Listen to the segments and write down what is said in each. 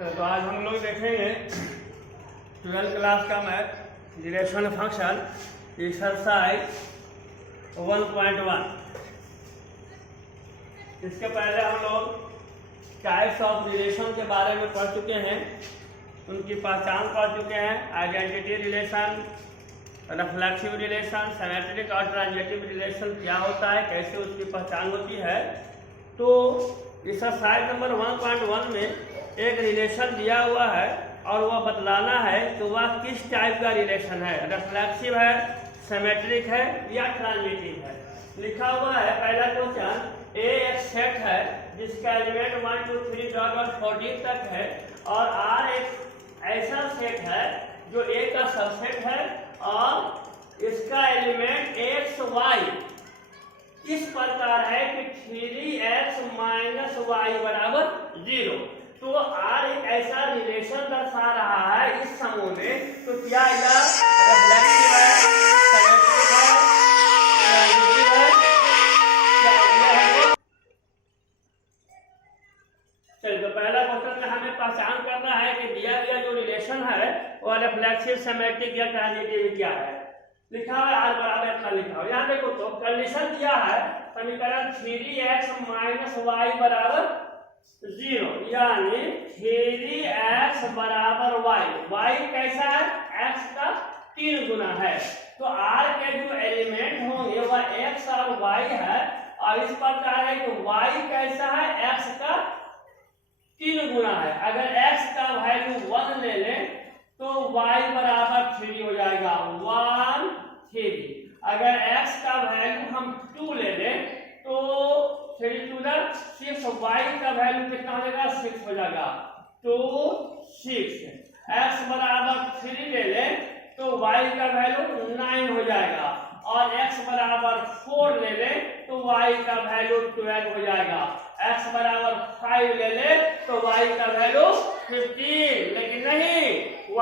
तो आज हम लोग देखेंगे 12th क्लास का मैथ रिलेशन फंक्शन एक्सरसाइज 1.1। इसके पहले हम लोग टाइप्स ऑफ रिलेशन के बारे में पढ़ चुके हैं, उनकी पहचान कर चुके हैं। Identity relation, reflexive relation, symmetric और ट्रांजिटिव रिलेशन क्या होता है, कैसे उसकी पहचान होती है। तो एक्सरसाइज नंबर 1.1 में एक रिलेशन दिया हुआ है और वह बतलाना है कि वह किस टाइप का रिलेशन है, रिफ्लेक्सिव है, सिमेट्रिक है या ट्रांजिटिव है। लिखा हुआ है पहला क्वेश्चन, ए एक सेट है जिसका एलिमेंट 1 2 3 14 तक है और आर एक ऐसा सेट है जो ए का सबसेट है और इसका एलिमेंट एक्स वाई इस प्रकार है कि 3x - y = 0। तो आर एक ऐसा रिलेशन दर्शा रहा है इस समूह में। तो क्या यह रिफ्लेक्सिव है, सिमेट्रिक है, ट्रांजिटिव है, क्या यह है? चलिए, तो पहला क्वेश्चन में हमें पहचान करना है कि दिया गया जो रिलेशन है वह रिफ्लेक्सिव, सिमेट्रिक या ट्रांजिटिव क्या है। लिखा है आर बराबर इतना लिखा हो। यहाँ देखो तो कंडीशन दिया है समीकरण 3x - y = 0, यानी 3x = y। y कैसा है? x का 3 गुना है। तो r के जो एलिमेंट होंगे वह x और y है और इस प्रकार है कि y कैसा है? x का 3 गुना है। अगर x का वैल्यू 1 ले लें तो y = 3 हो जाएगा, 1 3। अगर x का वैल्यू हम 2 ले लें तो 3 2 6, y का वैल्यू कितना हो जाएगा? 6 हो जाएगा, 2 6। x = 3 ले लें तो y का वैल्यू 9 हो जाएगा और x = 4 ले लें तो y का वैल्यू 12 हो जाएगा। x = 5 ले लें तो y का वैल्यू 15। लेकिन नहीं, y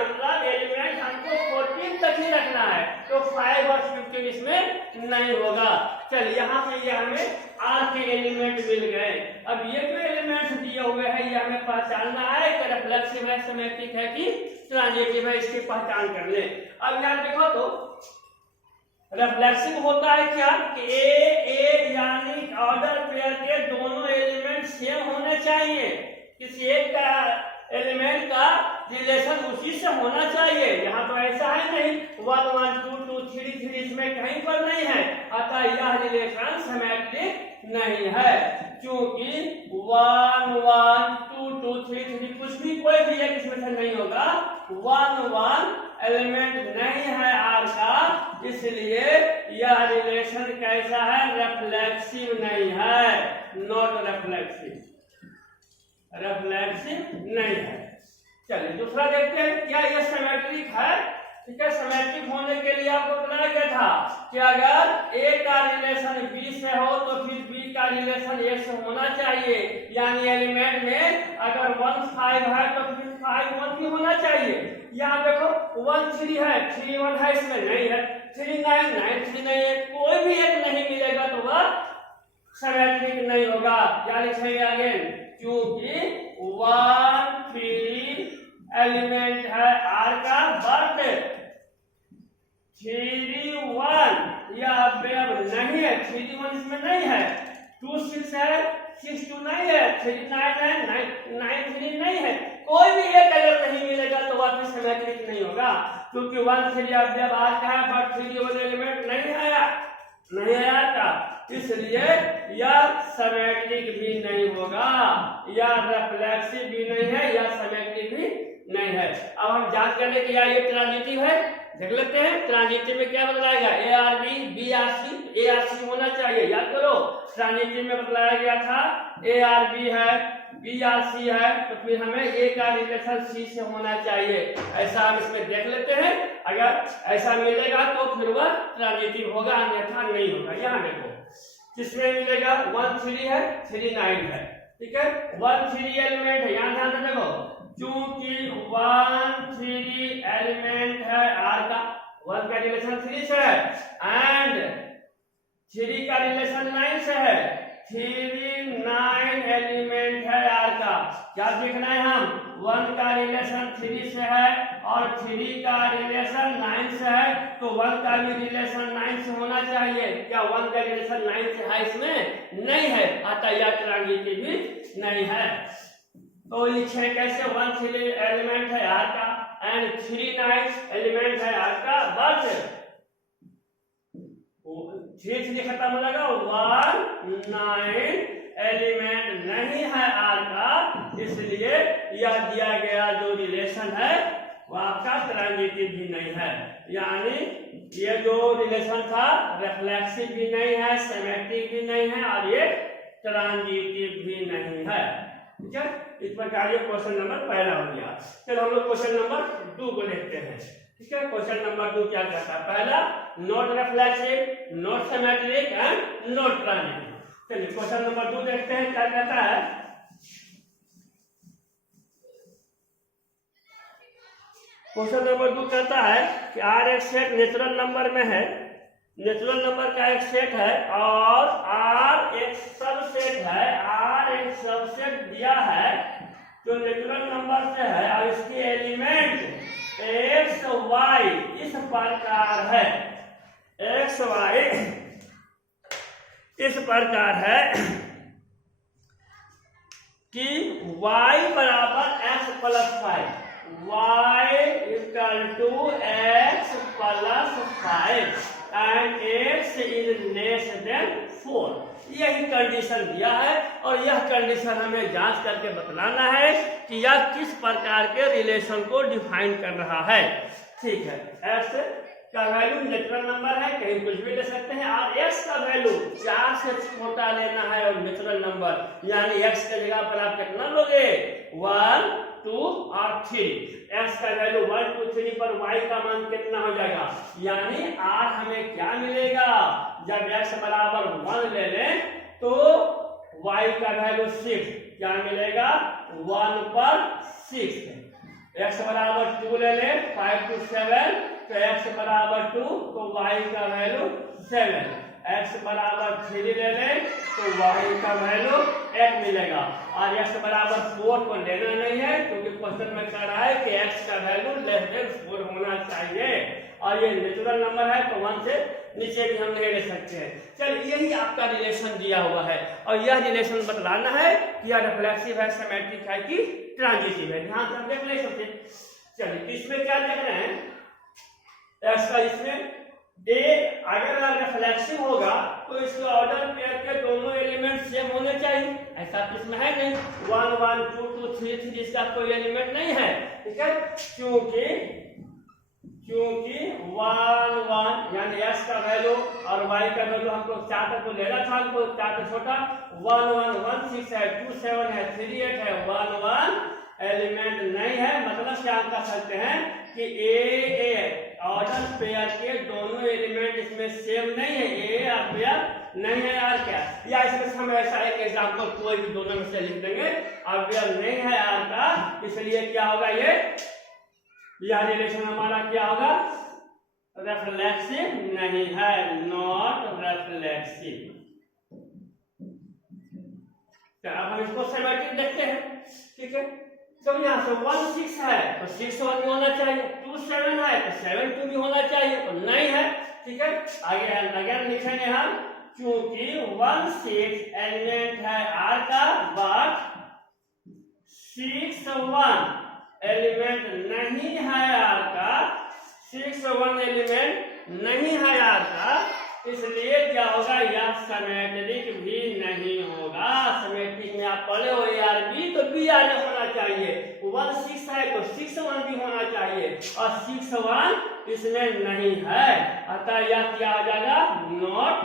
मतलब एलिमेंट हमको 14 तक ही रखना है, तो 5 और 15 इसमें नहीं होगा। चल, यहाँ पे ये हमें r के एलिमेंट मिल गए। अब ये जो एलिमेंट दिए हुए हैं ये हमें पहचानना है कि रिफ्लेक्सिव है, सिमेट्रिक है कि ट्रांजिटिव है, इसकी पहचान कर ले। अब यहाँ देखो तो रिफ्लेक्सिव होता है क्या कि ए यानी ऑर्डर पेयर के दोनों एलिमेंट सेम होने चाहिए। किसी एक का एलिमेंट का रिलेशन उसी से होना चाहिए। यहाँ तो ऐसा है नहीं, 1 1 2 2 3 3 इसमें कहीं पर नहीं है, अतः यह रिलेशन सिमेट्रिक नहीं है। क्योंकि 1 1 2 2 3 3 कुछ भी कोई भी एक इसमें से नहीं होगा। 1 1 एलिमेंट नहीं है आर का, इसलिए यह रिलेशन कैसा है? रिफ्लेक्सिव नहीं है, नॉट रिफ्लेक्सिव, रिफ्लेक्सिव नहीं है। चलिए दूसरा देखते हैं, क्या यह सिमेट्रिक है? ठीक है, सिमेट्रिक होने के लिए आपको बताया गया था कि अगर ए का रिलेशन बी से हो तो फिर बी का रिलेशन ए से होना चाहिए। यानी एलिमेंट में अगर 1 5 है तो फिर 5 1 भी होना चाहिए। यहाँ देखो 1 3 है, 3 1 है, इसमें नहीं है, 3 9 9 3 नहीं है, कोई भी एक नहीं मिलेगा तो वह सिमेट्रिक नहीं होगा। क्या लिखेंगे अगेन? क्योंकि 1 3 एलिमेंट है आर का, बट 3 1 या अब नहीं है, 3 1 इसमें नहीं है, 2 6 है, 6 2 नहीं है, 3 9 है, 9 3 नहीं है, कोई भी एक अगर नहीं मिलेगा तो वह सिमेट्रिक नहीं होगा। क्योंकि 1 3 अब आर का है बट 3 वाला एलिमेंट नहीं है आर का, इसलिए यह सिमेट्रिक भी नहीं होगा, या रिफ्लेक्सिव भी नहीं है, या सिमेट्रिक भी नहीं है। अब हम जांच करने के लिए ये ट्रांजिटिव है, देख लेते हैं। ट्रांजिटिव में क्या बदलाएगा? A R B, B R C, A R C होना चाहिए, याद करो। ट्रांजिटिव में बदलाया गया था ए आर बी है, बी आर सी है, तो फिर हमें ए का रिलेशन सी से होना चाहिए। ऐसा हम इसमें देख लेते हैं, अगर ऐसा मिलेगा तो फिर वह ट्रांजिटिव होगा, अन्यथा नहीं होगा। यहाँ देखो किसमें मिलेगा? 1 3 है, 3 9 है, ठीक है, 1 3 एलिमेंट है। यहाँ ध्यान से देखो, क्योंकि 1 3 एलिमेंट है आर का, 1 का रिलेशन 3 से है एंड 3 का रिलेशन 9 से है, 3 9 एलिमेंट है आर का, क्या देखना है हम 1 का रिलेशन 3 से है और 3 का रिलेशन 9 से है, तो 1 का भी रिलेशन 9 से होना चाहिए। क्या 1 का रिलेशन 9 से है? इसमें नहीं है, अतः यह ट्रांजिटिव भी नहीं है। तो लिखे कैसे 1 3 एलिमेंट है R का एंड 3 9 एलिमेंट है R का, बट 3 3 खत्म हो जाएगा, 1 9 एलिमेंट नहीं है R का, इसलिए यह दिया गया जो रिलेशन है वो आपका ट्रांजिटिव भी नहीं है। यानी ये जो रिलेशन था रिफ्लेक्सिव भी नहीं है, सिमेट्रिक भी नहीं है और ये ट्रांजिटिव भी नहीं है। ठीक है, इस प्रकार ये क्वेश्चन नंबर पहला हो गया। चलो हम लोग क्वेश्चन नंबर 2 को देखते हैं। ठीक है, क्वेश्चन नंबर 2 क्या कहता है? पहला, not reflexive, not symmetric and not transitive. चलिए क्वेश्चन नंबर 2 देखते हैं क्या कहता है। क्वेश्चन नंबर 2 कहता है कि R एक सेट नेचुरल नंबर में है, नेचुरल नंबर का एक सेट है और R एक सबसेट है। R एक सबसेट दिया है जो नेचुरल नंबर से है और इसके एलिमेंट x y इस प्रकार है, x y इस प्रकार है कि y बराबर x plus 5, y equal to x plus 5 and x is less than 4। यही कंडीशन दिया है और यह कंडीशन हमें जांच करके बतलाना है कि यह किस प्रकार के रिलेशन को डिफाइन कर रहा है। ठीक है, x का वैल्यू नेचुरल नंबर है, कहीं कुछ भी ले सकते हैं, और x का वैल्यू 4 से छोटा लेना है और नेचुरल नंबर, यानी x के जगह पर आप कितना लोगे 1 2 और 3। x का वैल्यू 1 2 3 पर y का मान कितना हो जाएगा, यानी r हमें क्या मिलेगा, जब x बराबर 1 ले लें तो y का वैल्यू 6, क्या मिलेगा 1 पर 6। x बराबर 2 ले लें 5 to 7 तो x बराबर 2 तो y का वैल्यू 7, x बराबर 3 ले लें तो y का वैल्यू 8 मिलेगा और x बराबर 4 को लेना नहीं है क्योंकि क्वेश्चन में कह रहा है कि x का वैल्यू लेस देन 4 होना चाहिए और ये नेचुरल नंबर है तो 1 से नीचे भी हम नहीं ले सकते हैं। चलिए यही आपका रिलेशन दिया हुआ है और यह रिलेशन बतलाना है कि यह रिफ्लेक्सिव है, सिमेट्रिक है कि ट्रांजिटिव है। ध्यान से देख ले सकते। चलिए इसमें क्या देख रहे हैं, x का इसमें a अगर रिफ्लेक्सिव होगा तो इसके ऑर्डर पेयर के दोनों एलिमेंट सेम होने चाहिए, ऐसा तो इसमें है नहीं 1 1 2 2 3 3 इसका कोई एलिमेंट नहीं है। ठीक है, क्योंकि 1 1 यानी x का वैल्यू और y का वैल्यू हम लोग 4 तक को लेना था, हमको 4 से छोटा 1 1 1 6 है, 2 7 है, 3 8 है, 1 1 एलिमेंट नहीं है। मतलब क्या हम कह सकते हैं कि a ऑर्डर पेयर के दोनों एलिमेंट इसमें सेम नहीं है, ए और पेयर नहीं है यार क्या, या इसमें हम ऐसा एक एग्जांपल कोई भी दोनों में से लिख देंगे और पेयर नहीं है यार का, इसलिए क्या होगा यह रिलेशन हमारा क्या होगा, रिफ्लेक्सिव नहीं है, नॉट रिफ्लेक्सिव। अब हम इसको सिमेट्रिक देखते हैं। ठीक है, तो यहाँ से 1 6 है तो 6 1 भी होना चाहिए, 2 7 है तो 7 2 भी होना चाहिए, तो नहीं है। ठीक है, आगे अगेन लिखेंगे हम, क्योंकि 1 6 एलिमेंट है R का बट 6 1 एलिमेंट नहीं है R का, 6 1 एलिमेंट नहीं है R का, इसलिए क्या होगा, यह सिमेट्रिक भी नहीं होगा। सिमेट्रिक में आप पढ़े हो यार बी तो बी आगे होना चाहिए, 1 6 है तो 6 1 भी होना चाहिए और 6 1 इसमें नहीं है, अतः यह क्या आ जाएगा, नॉट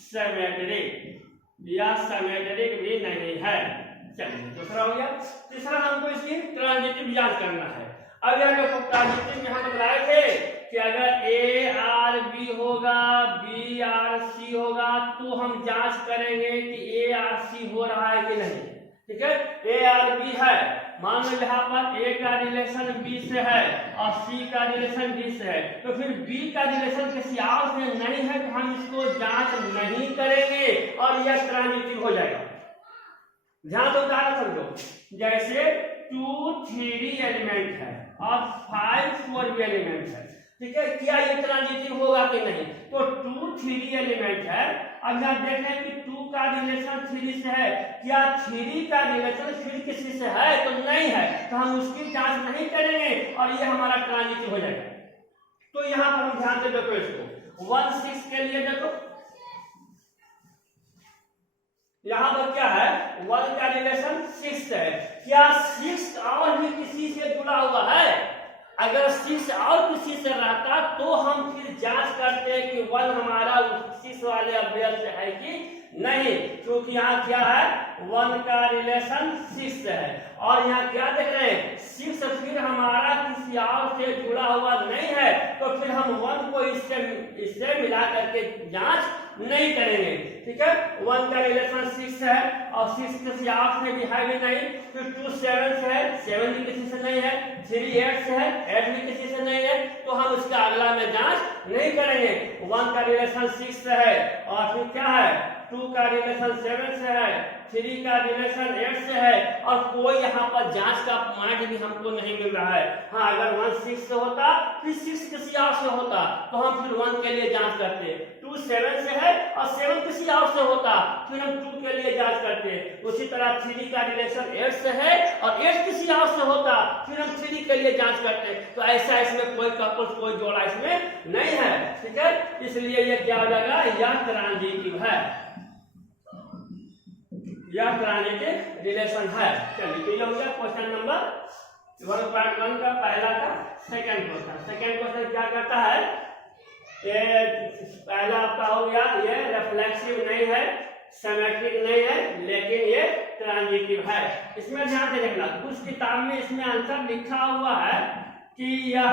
सिमेट्रिक, यह सिमेट्रिक भी नहीं है। चलिए दूसरा हो गया। तीसरा हमको इसकी ट्रांजिटिव याद करना है। अब यह देखो ट्रांजिटिव में हम बताए थे कि अगर ए आर बी होगा, बी आर सी होगा तो हम जांच करेंगे कि ए आर सी हो रहा है कि नहीं। ठीक है, ए आर बी है, मान लो यहाँ पर ए का रिलेशन बी से है और सी का रिलेशन डी से है, तो फिर बी का रिलेशन किसी और से नहीं है तो हम इसको जांच नहीं करेंगे और यह ट्रांजिटिव हो जाएगा। ध्यान से उदाहरण समझो, जैसे 2 3 एलिमेंट है और 5 4 भी एलिमेंट है, ठीक है, क्या ये ट्रांजिटिव होगा कि नहीं? तो 2 3 एलिमेंट है, अब यहाँ देखें कि 2 का रिलेशन 3 से है, क्या 3 का रिलेशन फिर किसी से है? तो नहीं है, तो हम उसकी जांच नहीं करेंगे और ये हमारा ट्रांजिटिव हो जाएगा। तो यहाँ पर हम ध्यान से देखो इसको 1 6 के लिए देखो, यहाँ पर क्या है 1 का रिलेशन 6 है, क्या 6 और भी किसी से जुड़ा हुआ है? अगर 6 और किसी से रहता तो हम फिर जांच करते हैं कि 1 हमारा 6 वाले अवयव से है कि नहीं, क्योंकि यहाँ क्या है 1 का रिलेशन 6 है और यहाँ क्या देख रहे हैं 6 फिर हमारा किसी और से जुड़ा हुआ नहीं है, तो फिर हम 1 को इससे मिला करके जांच नहीं करेंगे, ठीक है। 1 का रिलेशन 6 है और 6 किसी और से भी है भी नहीं, फिर 2 7 से है, 7 भी किसी से नहीं है, 3 8 से है, 8 भी किसी से नहीं है, तो हम उसका अगला में जांच नहीं करेंगे। 1 का रिलेशन 6 से है और फिर क्या है 2 का रिलेशन 7 से है, 3 का रिलेशन 8 से है और कोई यहाँ पर जांच का पॉइंट भी हमको नहीं मिल रहा है। हाँ, अगर 1 6 से होता फिर 6 किसी और से होता तो हम फिर 1 के लिए जांच करते, 2 7 से है और 7 किसी और से होता फिर हम 2 के लिए जांच करते। उसी तरह 3 का रिलेशन 8 से है और 8 किसी और से होता फिर हम 3 के लिए जांच करते। तो ऐसा इसमें कोई कपल कोई जोड़ा इसमें नहीं है, ठीक है, इसलिए ये क्या हो जाएगा, यह ट्रांजिटिव है, यह ट्रांजिटिव रिलेशन है। चलिए, तो ये हो गया क्वेश्चन नंबर 1.1 का पहला का सेकंड क्वेश्चन। सेकंड क्वेश्चन क्या करता है, ये पहला आपका हो गया, ये रिफ्लेक्सिव नहीं है, सिमेट्रिक नहीं है, लेकिन ये ट्रांजिटिव है। इसमें ध्यान से देखना, कुछ किताब में इसमें आंसर लिखा हुआ है कि यह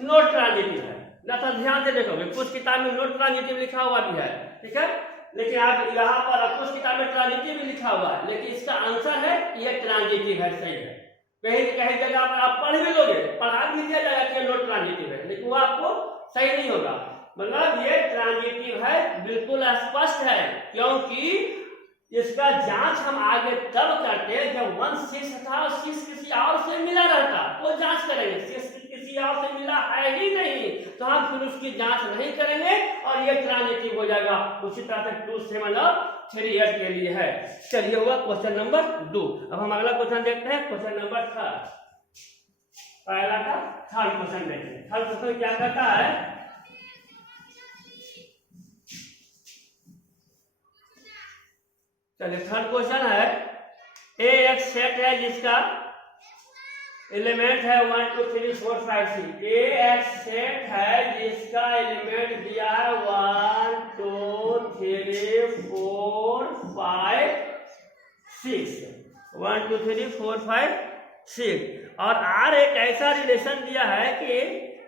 नॉट ट्रांजिटिव है, ना तो ध्यान से देखोगे कुछ किताब में नॉट ट्रांजिटिव लिखा हुआ भी है, ठीक है, लेकिन आप यहाँ पर कुछ किताब में ट्रांजिटिव भी लिखा हुआ है, लेकिन इसका आंसर है ये ट्रांजिटिव है, सही है। कहीं कहीं जगह पर आप पढ़ भी लोगे, पढ़ा भी दिया जाएगा कि नॉट ट्रांजिटिव है, लेकिन वो आपको सही नहीं होगा। मतलब ये ट्रांजिटिव है, बिल्कुल स्पष्ट है, क्योंकि इसका जांच हम आगे तब करते जब 1 6 था और 6 किसी और से मिला रहता तो जांच करेंगे। 6 किसी और से मिला है ही नहीं तो हम फिर उसकी जांच नहीं करेंगे और ये ट्रांजिटिव हो जाएगा। उसी तरह से 2 7 और 3 8 के लिए है। चलिए, हुआ क्वेश्चन नंबर 2। अब हम अगला क्वेश्चन देखते हैं, क्वेश्चन नंबर 3। पहला का थर्ड क्वेश्चन देखते हैं। थर्ड क्वेश्चन क्या कहता है, चलिए थर्ड क्वेश्चन है, ए एक सेट है जिसका एलिमेंट है 1 2 3 4 5 6। ए एक सेट है जिसका एलिमेंट दिया है 1 2 3 4 5 6, 1 2 3 4 5 6 और आर एक ऐसा रिलेशन दिया है कि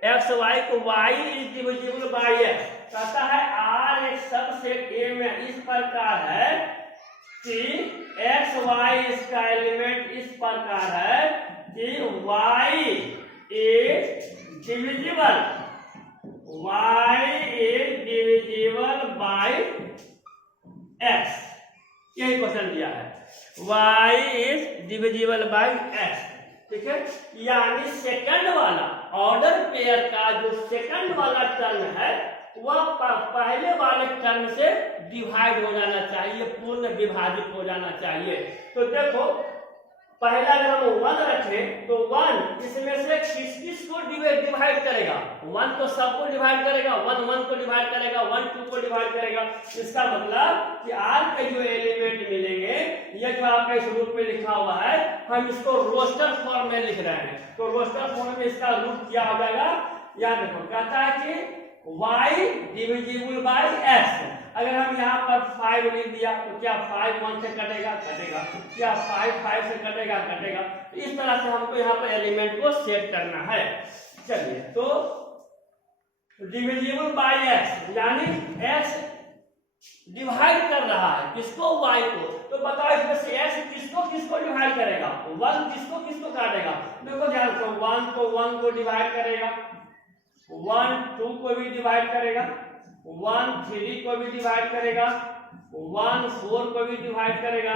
एक्स वाई को y is divisible by x। कहता है आर एक सबसेट ए में इस प्रकार है कि एक्स वाई इसका एलिमेंट इस प्रकार है कि y is divisible by x। यही क्वेश्चन दिया है, y is divisible by x, ठीक है। यानी सेकंड वाला ऑर्डर पेयर का जो सेकंड वाला टर्म है वह पहले वाले टर्म से डिवाइड हो जाना चाहिए, पूर्ण विभाजित हो जाना चाहिए। तो देखो, पहला अगर हम 1 रखें तो 1 इसमें से किस को डिवाइड करेगा, 1 तो सबको डिवाइड करेगा, 1 1 को डिवाइड करेगा, 1 2 को डिवाइड करेगा। इसका मतलब कि आर के जो एलिमेंट मिलेंगे, ये जो आपका इस रूप में लिखा हुआ है, हम इसको रोस्टर फॉर्म में लिख रहे हैं। तो रोस्टर फॉर्म में इसका रूप क्या हो जाएगा, याद रखो, कहता है कि y डिविजिबल बाय x। अगर हम यहाँ पर 5 लिख दिया तो क्या 5 1 से कटेगा, कटेगा, क्या 5 5 से कटेगा, कटेगा। तो इस तरह से हमको यहाँ पर एलिमेंट को सेट करना है। चलिए, तो डिविजिबल बाय x यानी x डिवाइड कर रहा है किसको, y को। तो बताओ इसमें से x किसको किसको डिवाइड करेगा, 1 किसको किसको काटेगा। देखो ध्यान से, 1 को 1 को डिवाइड करेगा, 1 2 को भी डिवाइड करेगा, 1 3 को भी डिवाइड करेगा, 1 4 को भी डिवाइड करेगा,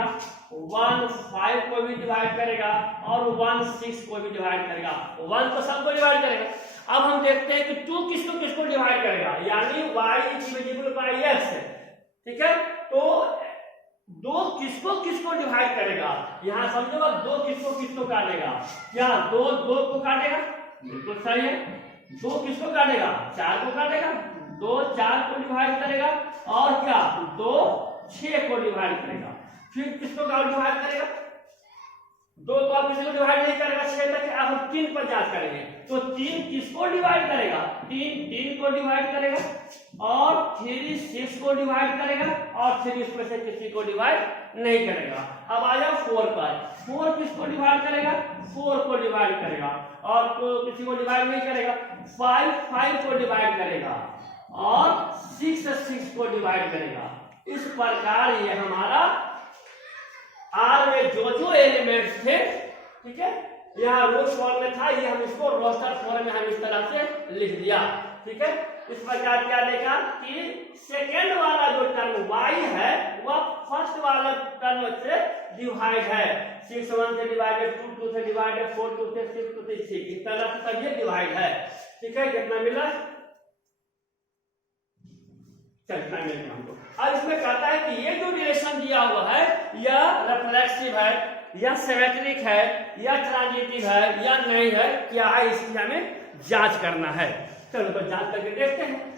1 5 को भी डिवाइड करेगा और 1 6 को भी डिवाइड करेगा। 1 तो सबको डिवाइड करेगा। अब हम देखते हैं कि 2 किसको किसको डिवाइड करेगा, यानी y is divisible by x है, ठीक है। तो 2 किसको किसको डिवाइड करेगा, यहां समझो 2 किसको किसको काटेगा, क्या 2 2 को काटेगा, बिल्कुल सही है। 2 किसको काटेगा, 4 को काटेगा, 2 4 को डिवाइड करेगा और क्या 2 6 को डिवाइड करेगा। फिर किसको डिवाइड करेगा, 2 तो आप किसी को डिवाइड नहीं करेगा 6 तक। अब हम 3 पर जांच करेंगे, तो 3 किसको डिवाइड करेगा, 3 को डिवाइड करेगा और 3 6 को डिवाइड करेगा और 3 इसमें से किसी को डिवाइड नहीं करेगा। अब आ जाओ 4 पर, 4 किसको डिवाइड करेगा, 4 को डिवाइड करेगा और किसी को डिवाइड नहीं करेगा। 5 को डिवाइड करेगा और 6 को डिवाइड करेगा। इस प्रकार ये हमारा आर में जो जो एलिमेंट्स थे, ठीक है, यहाँ रोज फॉर्म में था, ये हम इसको रोस्टर फॉर्म में हम इस तरह से लिख दिया, ठीक है। इस प्रकार क्या देखा कि सेकेंड वाला जो टर्म y है वह फर्स्ट वाले टर्म से डिवाइड है। 6 1 से डिवाइडेड, 2 2 से डिवाइडेड, 4 2 से 6 2 से 6, इस तरह से सब ये डिवाइड है, ठीक है। कितना मिला, चलना मिलेगा हमको। अब इसमें कहता है कि ये जो रिलेशन दिया हुआ है या रिफ्लेक्सिव है या सिमेट्रिक है या ट्रांजिटिव है या नहीं है, क्या है, इसकी हमें जांच करना है। चलो तो जांच करके देखते हैं।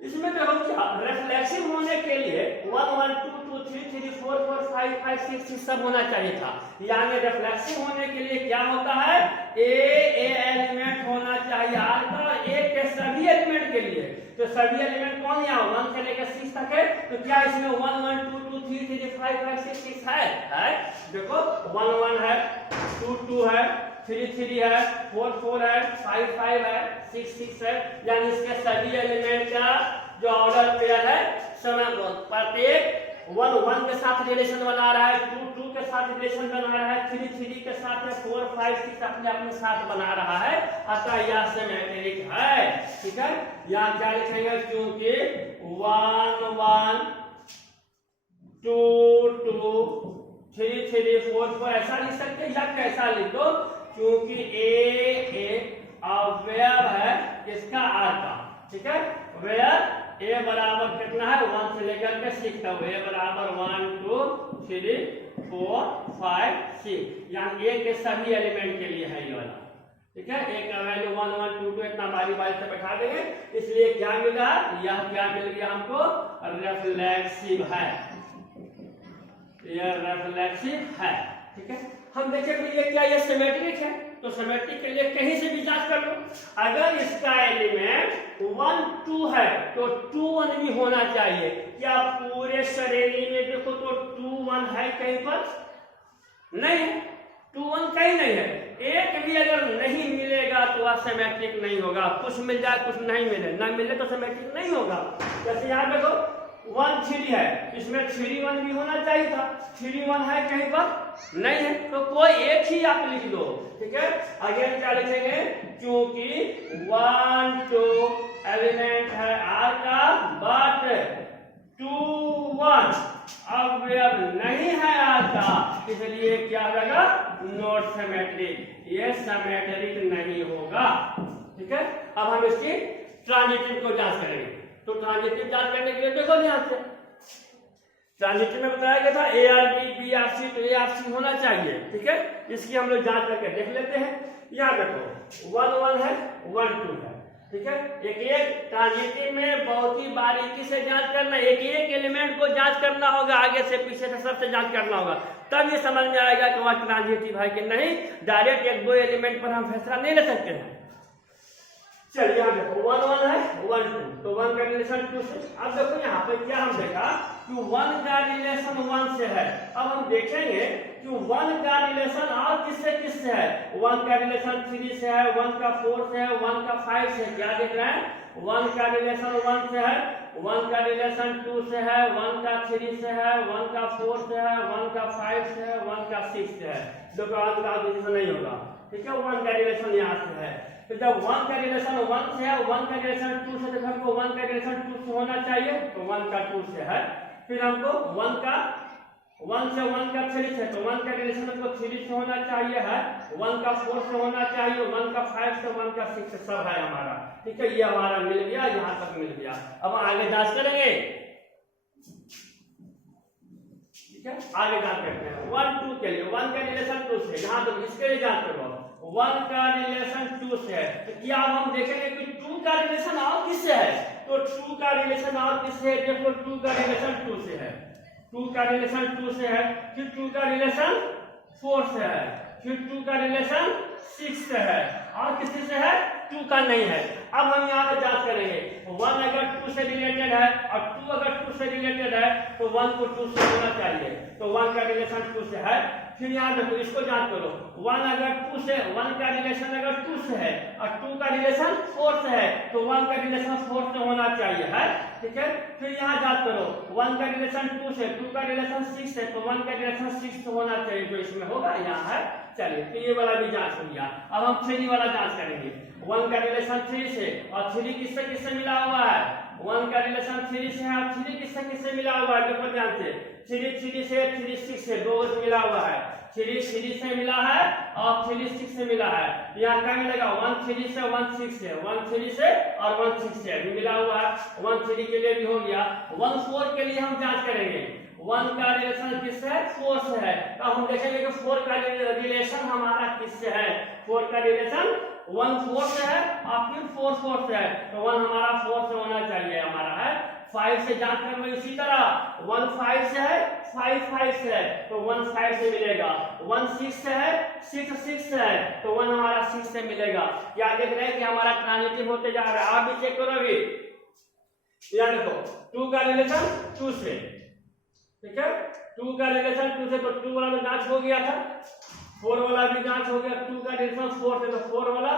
इसमें देखो क्या रिफ्लेक्सिव होने के लिए 1 1 2 2 3 3 4 4 5 5 6 6 सब होना चाहिए था। यानी रिफ्लेक्सिव होने के लिए क्या होता है, ए एलिमेंट होना चाहिए आर का, ए के सभी एलिमेंट के लिए। तो सभी एलिमेंट कौन यहाँ 1 से लेकर 6 तक है, तो क्या इसमें 1 1 2 2 3 3 5 5 6 6 है। देखो 1 1 है, 2 2 है, 3 3 है, 4 4 है, 5 5 है, 6 6 है। यानी इसके सभी एलिमेंट का जो ऑर्डर पेयर है समय प्रत्येक 1 1 के साथ रिलेशन बना रहा है, 2 2 के साथ रिलेशन बना रहा है, 3 3 के साथ, 4 5 6 अपने अपने साथ बना रहा है। अतः यह सिमेट्रिक है, ठीक है। यहाँ क्या लिखेंगे, क्योंकि 1 1 2 2 3 3 4 4 ऐसा लिख सकते हैं या कैसा लिख दो, क्योंकि ए अवयव है किसका, आर का, ठीक है। वेयर ए बराबर कितना है 1 से लेकर के 6 तक, ए बराबर 1 2 3 4 5 6, यहाँ ए के सभी एलिमेंट के लिए है ये वाला, ठीक है। ए का वैल्यू 1 1 2 2 इतना बारी बारी से बैठा देंगे। इसलिए क्या मिला, यह क्या मिल गया हमको, रिफ्लेक्सिव है, यह रिफ्लेक्सिव है, ठीक है। हम देखें कि ये क्या, ये सिमेट्रिक है, तो सिमेट्रिक के लिए कहीं से भी जांच कर लो। अगर इसका एलिमेंट 1 2 है तो 2 1 भी होना चाहिए। क्या पूरे श्रेणी में देखो तो 2 1 है कहीं पर, नहीं है, 2 1 कहीं नहीं है। एक भी अगर नहीं मिलेगा तो वह सिमेट्रिक नहीं होगा। कुछ मिल जाए कुछ नहीं मिले, ना मिले तो सिमेट्रिक नहीं होगा। जैसे यहाँ देखो 1 3 है, इसमें 3 1 भी होना चाहिए था, 3 1 है कहीं पर, नहीं है, तो कोई एक ही आप लिख दो, ठीक है। अगेन क्या लिखेंगे, क्योंकि 1 2 एलिमेंट है आर का, बट 2 1 अवयव नहीं है आर का, इसलिए क्या होगा, नॉट सिमेट्रिक, ये सिमेट्रिक नहीं होगा, ठीक है। अब हम इसकी ट्रांजिटिव को जांच करेंगे। तो ट्रांजिटिव जांच करने के लिए देखो ध्यान से, ट्रांजिटिव में बताया गया था A R B, B R C, तो ए आर सी होना चाहिए, ठीक है। इसकी हम लोग जांच करके देख लेते हैं। यहाँ देखो 1 1 है, 1 2 है, ठीक है। एक एक ट्रांजिटिव में बहुत ही बारीकी से जांच करना, एक एक एलिमेंट को जांच करना होगा, आगे से पीछे से सबसे जांच करना होगा, तब ये समझ में आएगा कि वह ट्रांजिटिव है कि नहीं। डायरेक्ट 1 2 एलिमेंट पर हम फैसला नहीं ले सकते हैं। चलिए यहाँ देखो 1 1 है, 1 2, तो 1 का रिलेशन 2 से। अब देखो यहाँ पे क्या हम देखा कि 1 का रिलेशन 1 से है। अब हम देखेंगे कि 1 का रिलेशन और किससे किससे है। 1 का रिलेशन 3 से है, 1 का 4 से है, 1 का 5 से। क्या देख रहे हैं, 1 का रिलेशन 1 से है, 1 का रिलेशन 2 से है, 1 का 3 से है, 1 का 4 से है, 1 का 5 से है, 1 का 6 से है। देखो 1 का रिलेशन नहीं होगा, ठीक है। 1 का रिलेशन यहाँ से है, तो जब 1 का रिलेशन 1 से है, 1 का रिलेशन 2 से, तो हमको 1 का रिलेशन 2 से होना चाहिए, तो 1 का 2 से है। फिर हमको 1 से 1 का 3 से, तो 1 का रिलेशन हमको 3 से होना चाहिए है, 1 का 4 से होना चाहिए, 1 का 5 से, 1 का 6 से, सब है हमारा। ठीक है, ये हमारा मिल गया, यहाँ तक मिल गया। अब आगे जांच करेंगे। ठीक है, आगे जांच करते हैं 1 2 के लिए। 1 का रिलेशन 2 से, यहाँ तो इसके लिए जांच करो। 1 का रिलेशन 2 से है, तो क्या हम देखेंगे कि 2 का रिलेशन और किससे है? तो 2 का रिलेशन और किससे है? देखो 2 का रिलेशन 2 से है, 2 का रिलेशन 2 से है, फिर 2 का रिलेशन 4 से है, फिर 2 का रिलेशन 6 से है, और किसी से है? 2 का नहीं है। अब हम यहाँ पे जांच करेंगे। 1 अगर 2 से रिलेटेड है और 2 अगर 2 से रिलेटेड है तो 1 को 2 से होना चाहिए, तो 1 का रिलेशन 2 से है। फिर यहाँ देखो, इसको जांच करो। 1 अगर 2 से, 1 का रिलेशन अगर 2 से है और 2 का रिलेशन 4 से है, तो 1 का रिलेशन 4 से होना चाहिए है। ठीक है, फिर यहाँ जांच करो। 1 का रिलेशन 2 से, 2 का रिलेशन 6 है, तो 1 का रिलेशन 6 से होना चाहिए, जो इसमें होगा यहाँ है। चलिए, तो ये वाला भी जांच हो गया। अब हम 3 वाला जांच करेंगे। 1 का रिलेशन 3 से, और 3 किससे किससे मिला हुआ है? 1 का रिलेशन 3 से है और 3 किससे किससे मिला हुआ है? देखो ध्यान से, 3 से 3 6 से, 2 से मिला हुआ है। 3 से मिला है और 3 6 से मिला है। यहाँ क्या मिलेगा? 1 3 से, 1 6 से, 1 3 से और 1 6 से भी मिला हुआ है। 1 3 के लिए भी हो गया। 1 4 के लिए हम जांच करेंगे। 1 का रिलेशन किससे है? 4 से है, तो हम देखेंगे कि 4 का रिलेशन हमारा किससे है? 4 का रिलेशन 1 4 से है और फिर 4 4 से है, तो 1 हमारा 4 से होना चाहिए, हमारा है। 5 से जांच कर लो इसी तरह। 1 5 से है, 5 5 से है, तो 1 5 से मिलेगा। 1 6 से है, 6 6 से है, तो 1 हमारा 6 से मिलेगा। क्या देख रहे हैं कि हमारा ट्रांजिटिव होते जा रहा है। आप भी चेक करो अभी। याद रखो, 2 का रिलेशन 2 से, ठीक है, 2 का रिलेशन 2 से, तो 2 वाला में जांच हो गया था। 4 वाला भी जांच हो गया। 2 का रिलेशन 4 से, तो 4 वाला,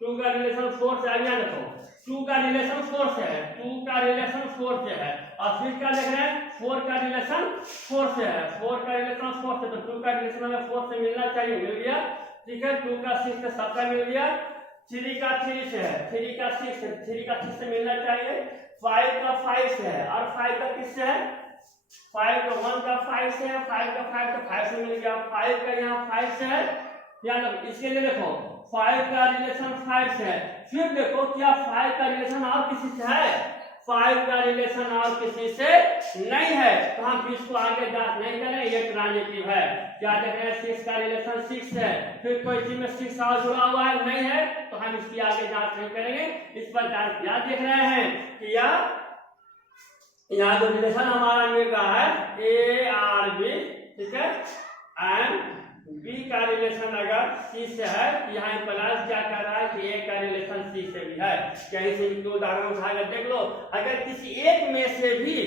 2 का रिलेशन 4 से। आगे देखो, 2 का रिलेशन 4 से है, 2 का रिलेशन 4 से है, और फिर क्या देख रहे हैं? 4 का रिलेशन 4 से है, 4 का रिलेशन 4 से, तो 2 का रिलेशन हमें 4 से मिलना चाहिए, मिल गया। ठीक है, 2 का 6 से, 7 का मिल गया। 3 का 3 से है, 3 का 6 से, 3 का 6 से मिलना चाहिए। 5 का 5 से है, और 5 का किससे है? 5 का 1 का 5 से है, 5 का 5 का 5 से मिल गया। 5 का यहाँ 5 से है, यानी इसके लिए देखो 5 का रिलेशन 5 से है। फिर देखो क्या 5 का रिलेशन और किसी से है? 5 का रिलेशन और किसी से नहीं है, तो हम इसको आगे जांच नहीं करें, ये ट्रांजिटिव है। क्या देख रहे हैं? 6 का रिलेशन 6 है, फिर कोई चीज में 6 और जुड़ा हुआ है नहीं है, तो हम इसकी आगे जांच नहीं करेंगे। इस पर जांच क्या देख रहे हैं कि यहाँ जो रिलेशन हमारा मिल रहा है ए आर बी, ठीक है, एंड बी का रिलेशन अगर सी से है, यहाँ प्लस क्या कर रहा है कि ए का रिलेशन सी से भी है। कहीं से भी उदाहरण उठाकर देख लो। अगर किसी एक में से भी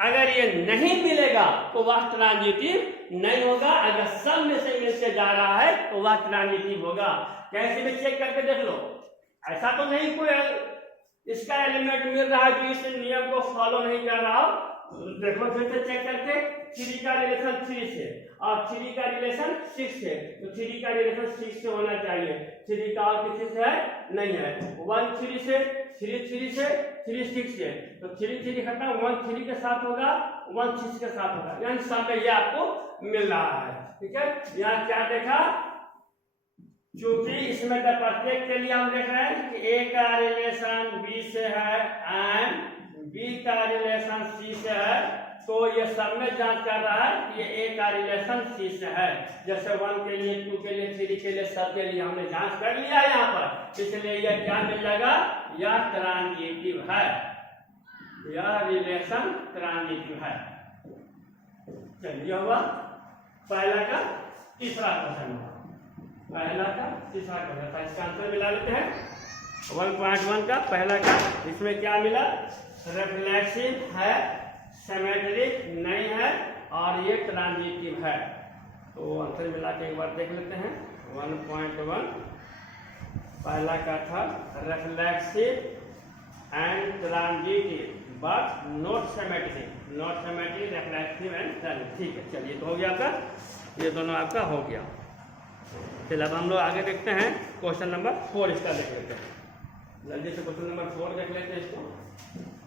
अगर ये नहीं मिलेगा तो वह ट्रांजिटिव नहीं होगा। अगर सब में से मिलते जा रहा है तो वह ट्रांजिटिव होगा। कहीं से भी चेक करके देख लो। ऐसा तो नहीं कोई इसका एलिमेंट मिल रहा है जो इस नियम को फॉलो नहीं कर रहा हो। देखो फिर से चेक करके, 3 का रिलेशन 3 से और 3 का रिलेशन 6 से, तो 3 का रिलेशन 6 से होना चाहिए। 3 का और किसी से है? नहीं है। 1 3 से, 3 3 से, 3 6 से, तो 3 3 खत्म, 1 3 के साथ होगा, 1 6 के साथ होगा, यानी सब में ये आपको मिल रहा है। ठीक है, यहाँ क्या देखा? क्योंकि इसमें प्रत्येक के लिए हम देख रहे हैं कि ए का रिलेशन बी से है एंड बी का रिलेशन सी से है, तो ये सब में जांच कर रहा है कि ये ए का रिलेशन सी से है। जैसे 1 के लिए, 2 के लिए, 3 के लिए, सब के लिए हमने जांच कर लिया यहाँ पर, इसलिए यह क्या मिल जाएगा? यह ट्रांजिटिव है, यह रिलेशन ट्रांजिटिव है। चलिए हुआ पहला का तीसरा क्वेश्चन, पहला का तीसरा क्वेश्चन था। इसका आंसर मिला लेते हैं। 1.1 का पहला का, इसमें क्या मिला? रिफ्लेक्सिव है, सिमेट्रिक नहीं है और ये ट्रांजिटिव है। तो आंसर मिला के एक बार देख लेते हैं। 1.1 पहला का था reflexive and transitive but not symmetric, not symmetric, reflexive and transitive. ठीक है, चलिए तो हो गया आपका, ये दोनों आपका हो गया। चलिए अब हम लोग आगे देखते हैं क्वेश्चन नंबर 4 इसका देख लेते हैं। जल्दी से क्वेश्चन नंबर 4 देख लेते हैं इसको।